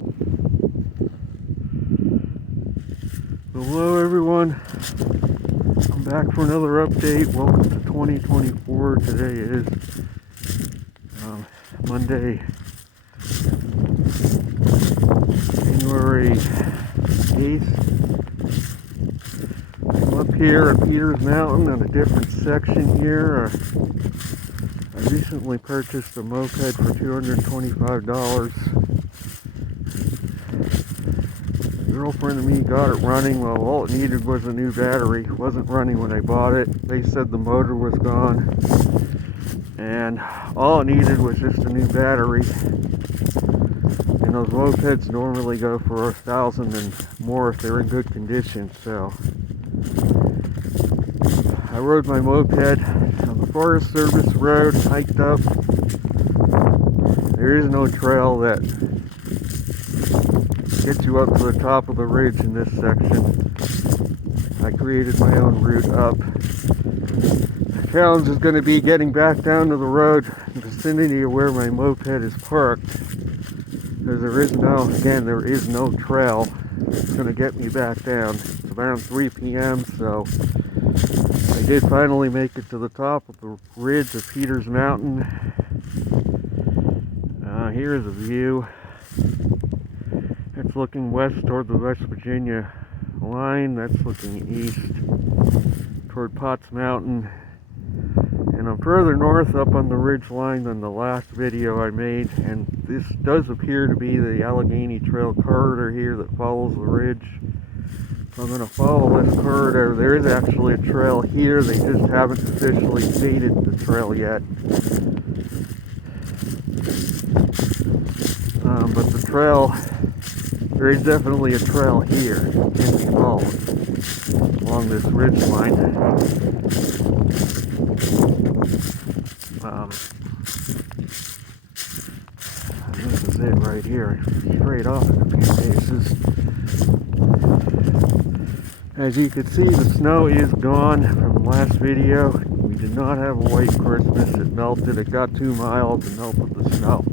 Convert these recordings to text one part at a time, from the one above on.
Hello everyone, I'm back for another update. Welcome to 2024. Today is Monday, January 8th. I'm up here at Peters Mountain on a different section here. I recently purchased a moped for $225. Girlfriend and me got it running. Well, all it needed was a new battery. It wasn't running when I bought it. They said the motor was gone, and all it needed was just a new battery. And those mopeds normally go for $1,000 and more if they're in good condition. So I rode my moped on the Forest Service road, hiked up. There is no trail that gets you up to the top of the ridge in this section. I created my own route up. The challenge is going to be getting back down to the road in the vicinity of where my moped is parked, because there is no trail that's going to get me back down. It's around 3 p.m. so I did finally make it to the top of the ridge of Peters Mountain. Here's a view. It's looking west toward the West Virginia line. That's looking east toward Potts Mountain. And I'm further north up on the ridge line than the last video I made. And this does appear to be the Allegheny Trail corridor here that follows the ridge. So I'm going to follow this corridor. There is actually a trail here. They just haven't officially stated the trail yet. But the trail, there is definitely a trail here that can be followed along this ridge line. This is it right here, straight off in a few paces. As you can see, the snow is gone from the last video. We did not have a white Christmas. It melted. It got too mild and melted the snow.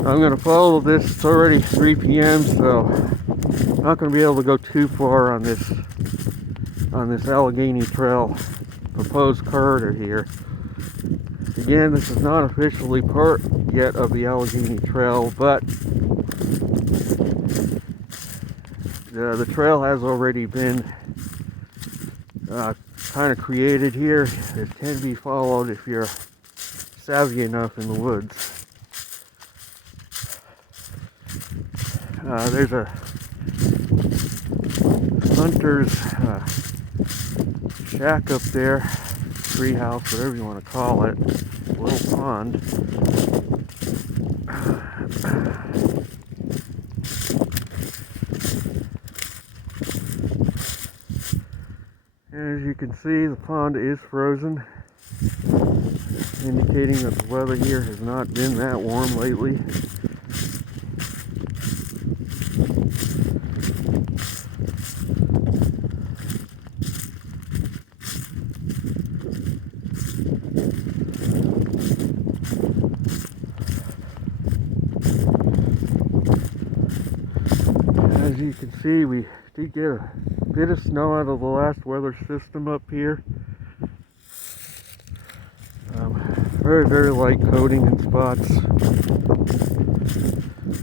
I'm going to follow this. It's already 3 p.m. so I'm not going to be able to go too far on this Allegheny Trail proposed corridor here. Again, this is not officially part yet of the Allegheny Trail, but the trail has already been kind of created here. It can be followed if you're savvy enough in the woods. There's a hunter's shack up there, tree house, whatever you want to call it, a little pond. As you can see, the pond is frozen, indicating that the weather here has not been that warm lately. As you can see, we did get a bit of snow out of the last weather system up here. Very, very light coating in spots.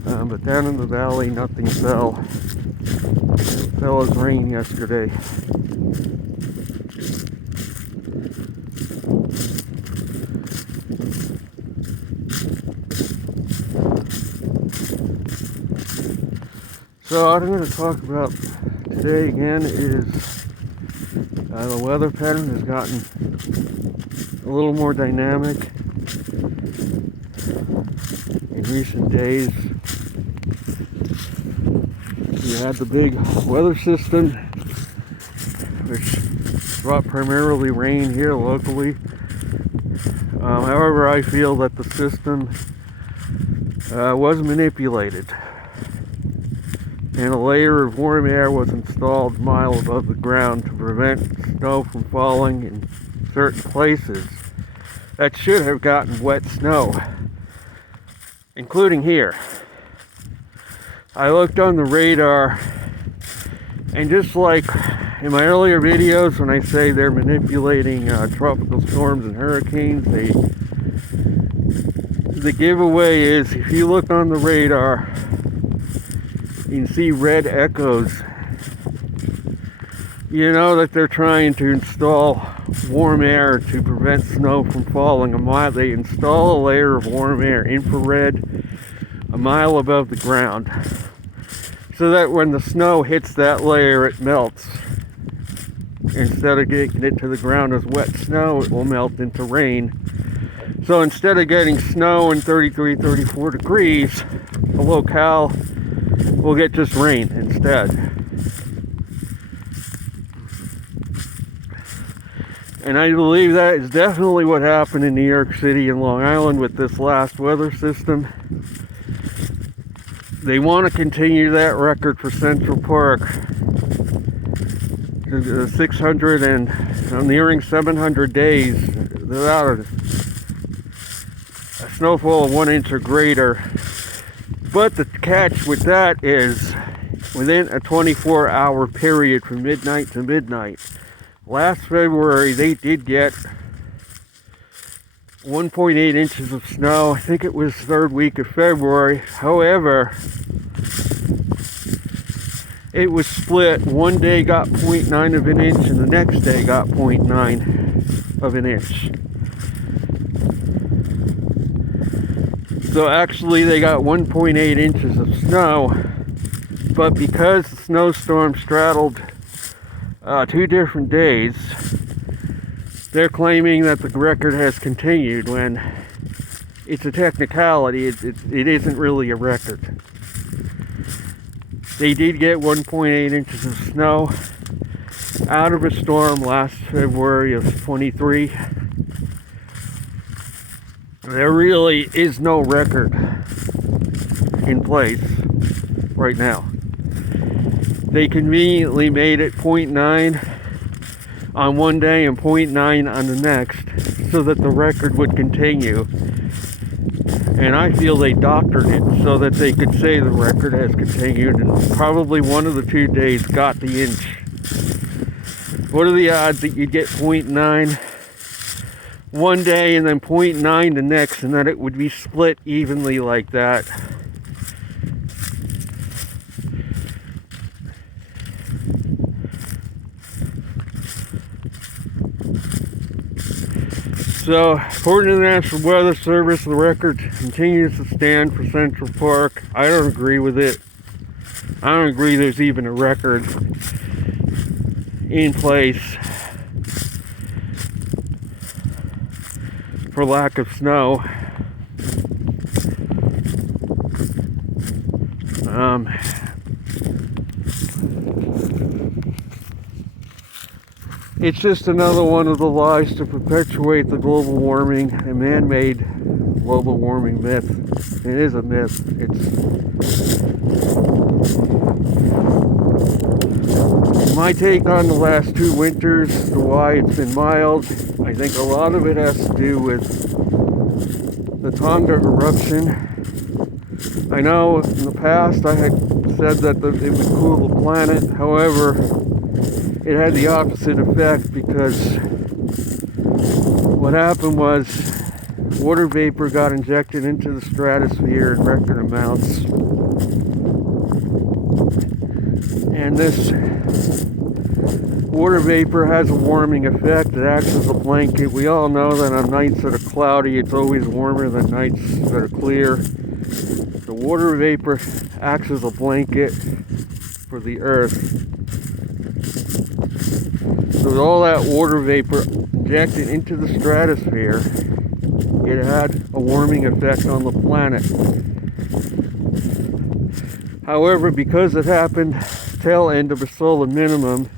But down in the valley, nothing fell. It fell as rain yesterday. So what I'm going to talk about today again is the weather pattern has gotten a little more dynamic in recent days. You had the big weather system, which brought primarily rain here locally. However, I feel that the system was manipulated, and a layer of warm air was installed a mile above the ground to prevent snow from falling in certain places. that should have gotten wet snow, including here. I looked on the radar, and just like in my earlier videos when I say they're manipulating tropical storms and hurricanes, the giveaway is if you look on the radar, you can see red echoes. You know that they're trying to install warm air to prevent snow from falling a mile. They install a layer of warm air, infrared, a mile above the ground, so that when the snow hits that layer, it melts. Instead of getting it to the ground as wet snow, it will melt into rain. So instead of getting snow in 33, 34 degrees, the locale will get just rain instead. And I believe that is definitely what happened in New York City and Long Island with this last weather system. They want to continue that record for Central Park. 600 and nearing 700 days without a snowfall of 1 inch or greater. But the catch with that is within a 24-hour period from midnight to midnight. Last February, they did get 1.8 inches of snow. I think it was third week of February. However, it was split. One day got 0.9 of an inch, and the next day got 0.9 of an inch. So actually, they got 1.8 inches of snow. But because the snowstorm straddled 2 different days, they're claiming that the record has continued when it's a technicality. It isn't really a record. They did get 1.8 inches of snow out of a storm last February of 23. There really is no record in place right now. They conveniently made it 0.9 on one day and 0.9 on the next so that the record would continue. And I feel they doctored it so that they could say the record has continued, and probably one of the 2 days got the inch. What are the odds that you'd get 0.9 one day and then 0.9 the next, and that it would be split evenly like that? So, according to the National Weather Service, the record continues to stand for Central Park. I don't agree with it. I don't agree there's even a record in place for lack of snow. It's just another one of the lies to perpetuate the global warming and man-made global warming myth. It is a myth. It's my take on the last 2 winters, to why it's been mild. I think a lot of it has to do with the Tonga eruption. I know in the past I had said that it would cool the planet. However, it had the opposite effect, because what happened was water vapor got injected into the stratosphere in record amounts. And this water vapor has a warming effect. It acts as a blanket. We all know that on nights that are cloudy, it's always warmer than nights that are clear. The water vapor acts as a blanket for the earth. So with all that water vapor injected into the stratosphere, it had a warming effect on the planet. However, because it happened tail end of a solar minimum,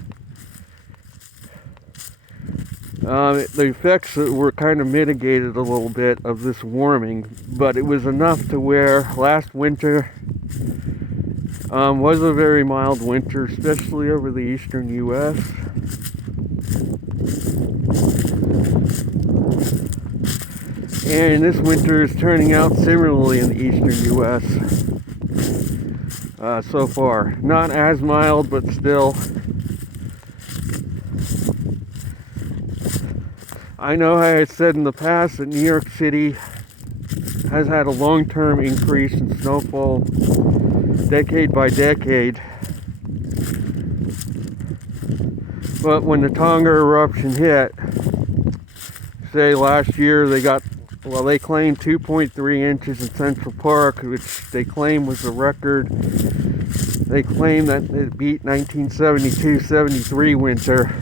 the effects were kind of mitigated a little bit of this warming, but it was enough to where last winter was a very mild winter, especially over the eastern U.S. And this winter is turning out similarly in the eastern U.S. So far. Not as mild, but still. I know I had said in the past that New York City has had a long-term increase in snowfall decade by decade. But when the Tonga eruption hit, say last year they claimed 2.3 inches in Central Park, which they claim was a record. They claim that it beat 1972-73 winter.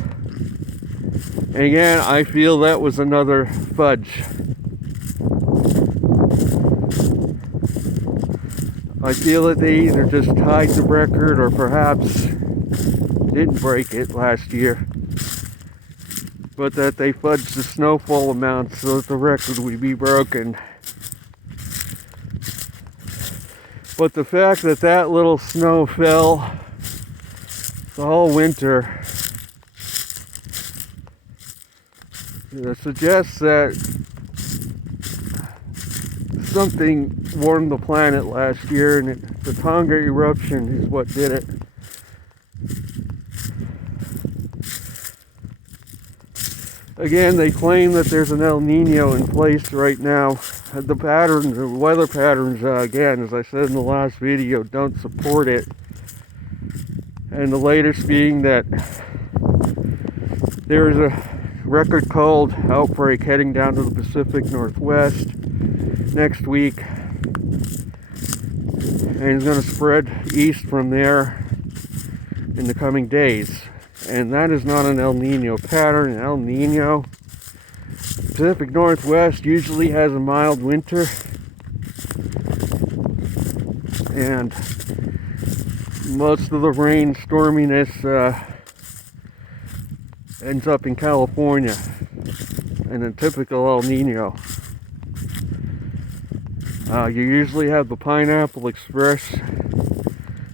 And again, I feel that was another fudge. I feel that they either just tied the record or perhaps didn't break it last year, but that they fudged the snowfall amount so that the record would be broken. But the fact that that little snow fell the whole winter suggests that something warmed the planet last year, and the Tonga eruption is what did it. Again, they claim that there's an El Nino in place right now. The weather patterns, again, as I said in the last video, don't support it. And the latest being that there is a record cold outbreak heading down to the Pacific Northwest next week, and it's going to spread east from there in the coming days. And that is not an El Nino pattern. An El Nino, Pacific Northwest usually has a mild winter, and most of the rain storminess ends up in California in a typical El Nino. You usually have the Pineapple Express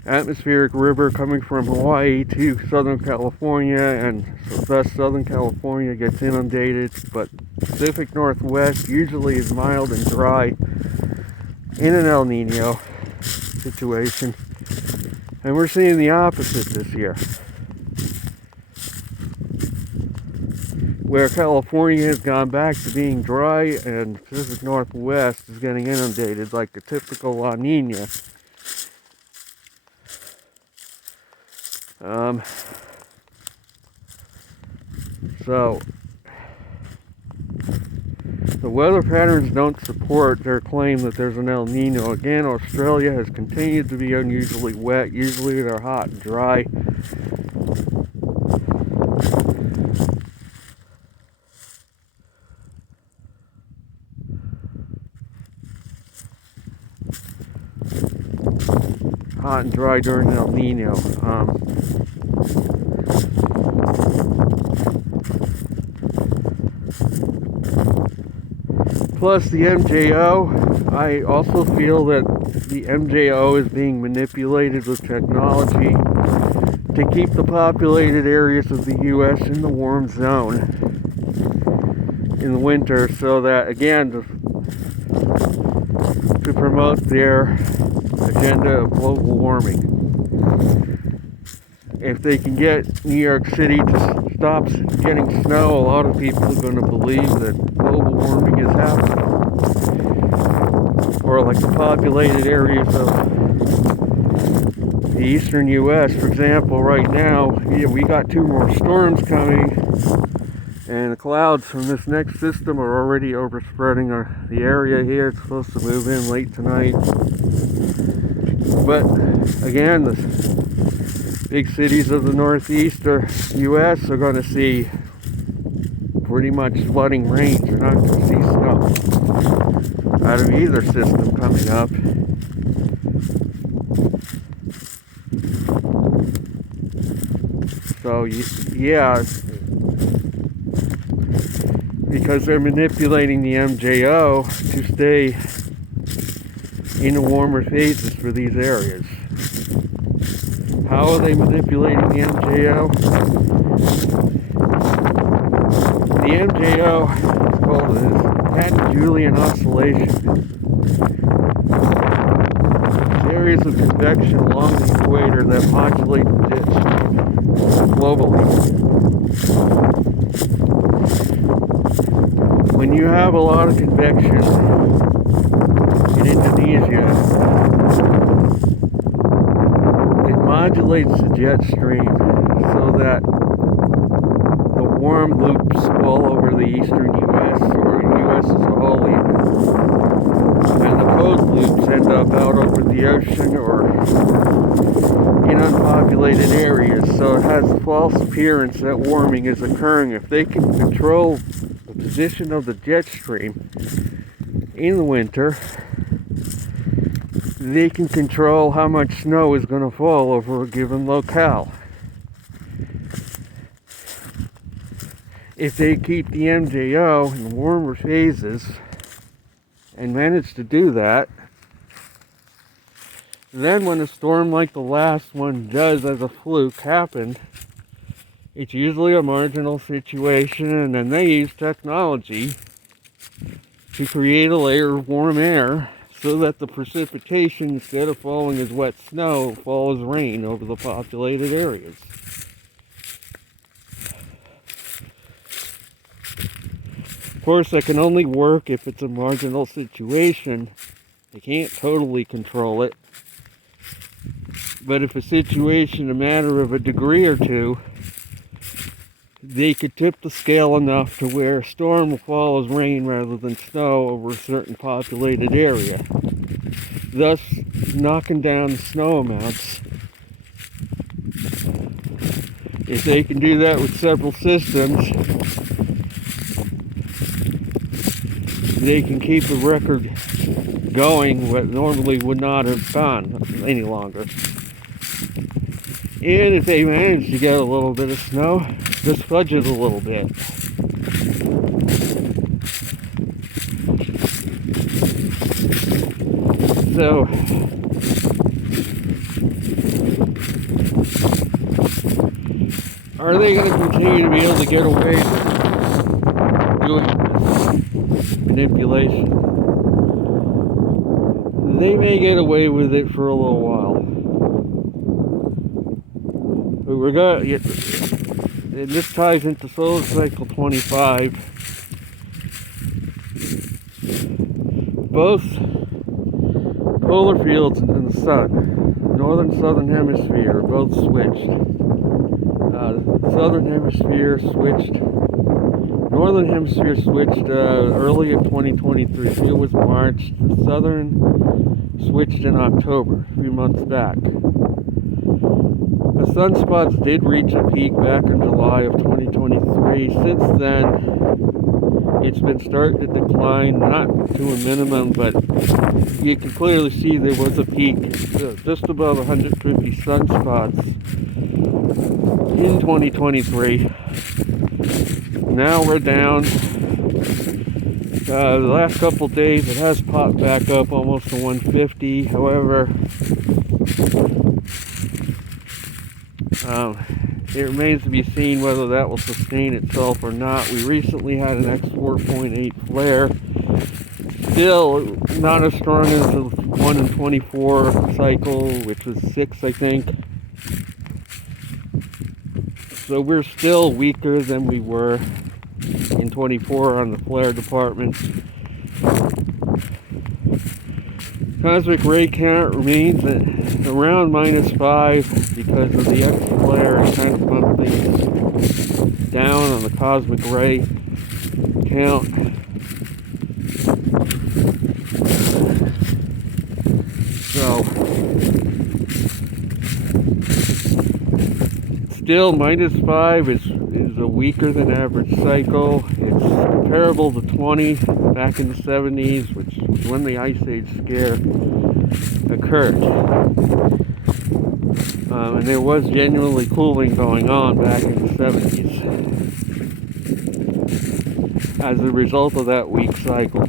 atmospheric river coming from Hawaii to Southern California, and so thus Southern California gets inundated, but Pacific Northwest usually is mild and dry in an El Nino situation, and we're seeing the opposite this year, where California has gone back to being dry and Pacific Northwest is getting inundated like a typical La Nina. So the weather patterns don't support their claim that there's an El Nino. Again, Australia has continued to be unusually wet. Usually they're hot and dry. Hot and dry during El Nino. Plus the MJO, I also feel that the MJO is being manipulated with technology to keep the populated areas of the U.S. in the warm zone in the winter, so that, again, to promote their agenda of global warming. If they can get New York City to stop getting snow, a lot of people are going to believe that global warming is happening. Or like the populated areas of the eastern U.S., for example, right now, we got 2 more storms coming, and the clouds from this next system are already overspreading the area here. It's supposed to move in late tonight. But again, the big cities of the northeastern U.S. are going to see pretty much flooding rains. You're not going to see snow out of either system coming up. So yeah, because they're manipulating the MJO to stay in the warmer phases for these areas. How are they manipulating the MJO? The MJO, called Julian oscillation. Areas of convection along the equator that modulate the jet stream globally. When you have a lot of convection in Indonesia, it modulates the jet stream so that the warm loops fall over the eastern U.S. or U.S. as a whole even. And the cold loops end up out over the ocean or in unpopulated areas, so it has a false appearance that warming is occurring. If they can control the position of the jet stream in the winter, they can control how much snow is going to fall over a given locale. If they keep the MJO in the warmer phases and manage to do that, then when a storm like the last one does as a fluke happen, it's usually a marginal situation, and then they use technology to create a layer of warm air so that the precipitation, instead of falling as wet snow, falls as rain over the populated areas. Of course, that can only work if it's a marginal situation. They can't totally control it. But if a situation, a matter of a degree or two, they could tip the scale enough to where a storm will fall as rain rather than snow over a certain populated area, thus knocking down the snow amounts. If they can do that with several systems, they can keep a record going what normally would not have gone any longer. And if they manage to get a little bit of snow, just fudge it a little bit. So, are they going to continue to be able to get away with doing this manipulation? They may get away with it for a little while. But we're going to, and this ties into solar cycle 25. Both polar fields and the sun, northern southern hemisphere, both switched. Southern hemisphere switched. Northern hemisphere switched early in 2023. It was March. The southern switched in October, a few months back. The sunspots did reach a peak back in July of 2023. Since then, it's been starting to decline, not to a minimum, but you can clearly see there was a peak just above 150 sunspots in 2023. Now we're down. The last couple days it has popped back up almost to 150. However, it remains to be seen whether that will sustain itself or not. We recently had an X4.8 flare. Still not as strong as the 1 in 24 cycle, which was 6, I think. So we're still weaker than we were in 24 on the flare department. Cosmic ray count remains at around -5 because of the X flare and kind of bumped things down on the cosmic ray count. So still -5 is a weaker than average cycle. It's comparable to 20 back in the 70s, which was when the Ice Age scare occurred. And there was genuinely cooling going on back in the 70s as a result of that weak cycle.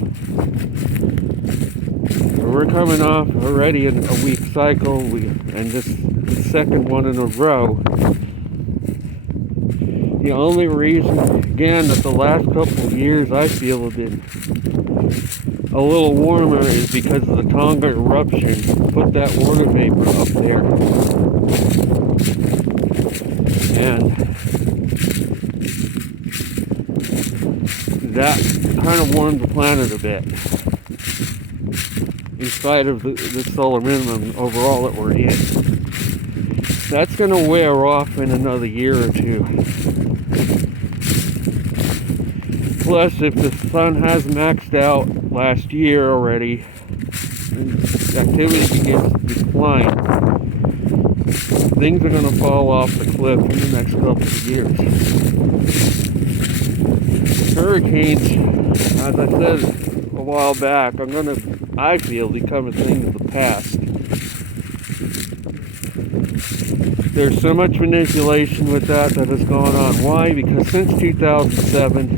So we're coming off already in a weak cycle, and this the second one in a row. The only reason, again, that the last couple of years I feel have been a little warmer is because of the Tonga eruption. Put that water vapor up there. And that kind of warmed the planet a bit. In spite of the solar minimum overall that we're in. That's going to wear off in another year or two. Plus, if the sun has maxed out last year already, and activity begins to decline, things are going to fall off the cliff in the next couple of years. Hurricanes, as I said a while back, I feel, become a thing of the past. There's so much manipulation with that has gone on. Why? Because since 2007,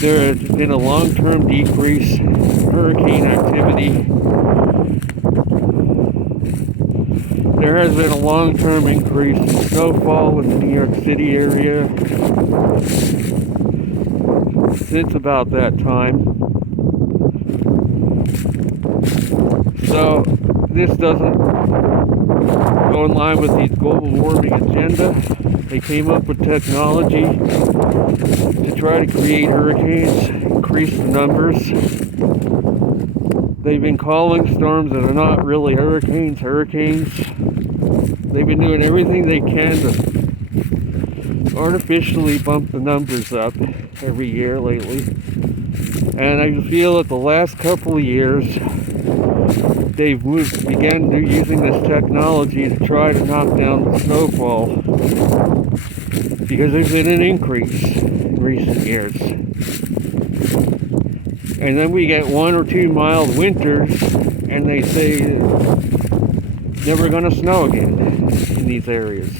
there has been a long-term decrease in hurricane activity. There has been a long-term increase in snowfall in the New York City area since about that time. So this doesn't go in line with the global warming agenda. They came up with technology to try to create hurricanes, increase the numbers. They've been calling storms that are not really hurricanes. They've been doing everything they can to artificially bump the numbers up every year lately. And I feel that the last couple of years, they've began using this technology to try to knock down the snowfall because there's been an increase in recent years. And then we get 1 or 2 mild winters, and they say it's never going to snow again in these areas.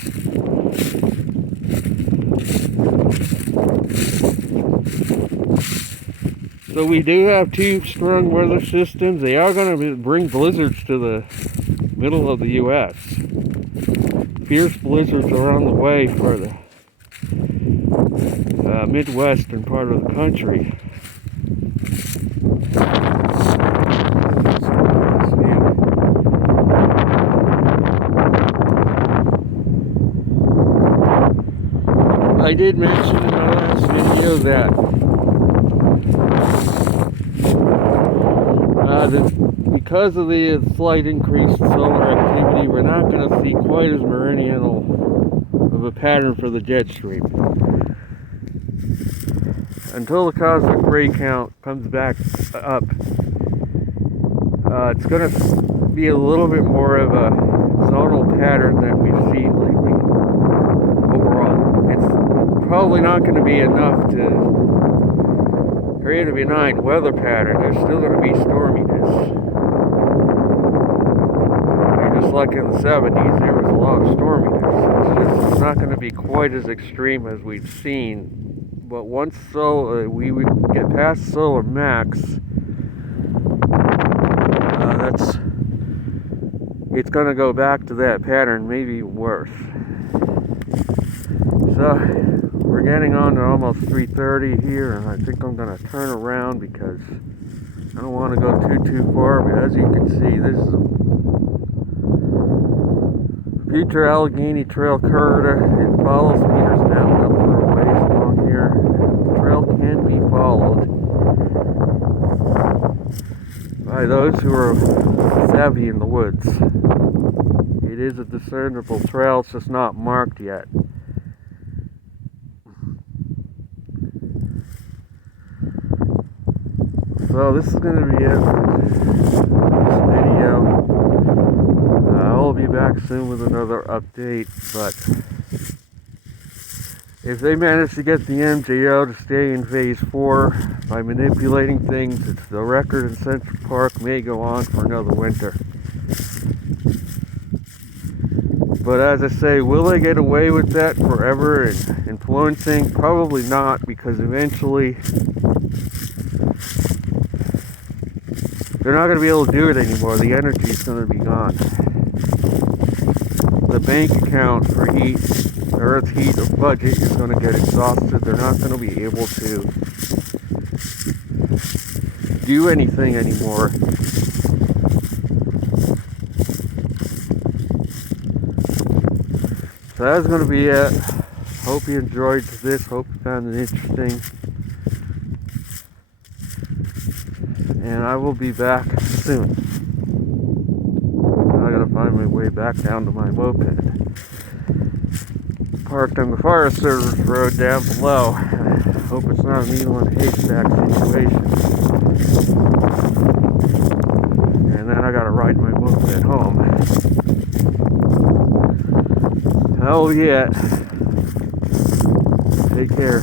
So we do have 2 strong weather systems. They are going to bring blizzards to the middle of the U.S. Fierce blizzards are on the way for the Midwestern part of the country. I did mention in my last video that because of the slight increase in solar activity, we're not going to see quite as meridional of a pattern for the jet stream. Until the cosmic ray count comes back up, it's going to be a little bit more of a zonal pattern than we've seen lately. Overall, it's probably not going to be enough to create a benign weather pattern. There's still going to be storminess. Just like in the 70s, there was a lot of storminess. It's not going to be quite as extreme as we've seen. But once we would get past solar max, it's going to go back to that pattern, maybe worse. So we're getting on to almost 3:30 here, and I think I'm going to turn around because I don't want to go too far. But as you can see, this is the future Allegheny Trail corridor. It follows Peters Mountain up for a ways along here. The trail can be followed by those who are savvy in the woods. It is a discernible trail, it's just not marked yet. So this is going to be it for this video. I'll be back soon with another update, but if they manage to get the MJO to stay in phase 4 by manipulating things, the record in Central Park may go on for another winter. But as I say, will they get away with that forever and influencing? Probably not, because eventually they're not going to be able to do it anymore. The energy is going to be gone. The bank account for heat, the Earth's heat of budget is going to get exhausted. They're not going to be able to do anything anymore. So that's going to be it. Hope you enjoyed this. Hope you found it interesting. And I will be back soon. I gotta find my way back down to my moped. Parked on the Forest Service road down below. Hope it's not a needle in a haystack situation. And then I gotta ride my moped home. Hell yeah. Take care.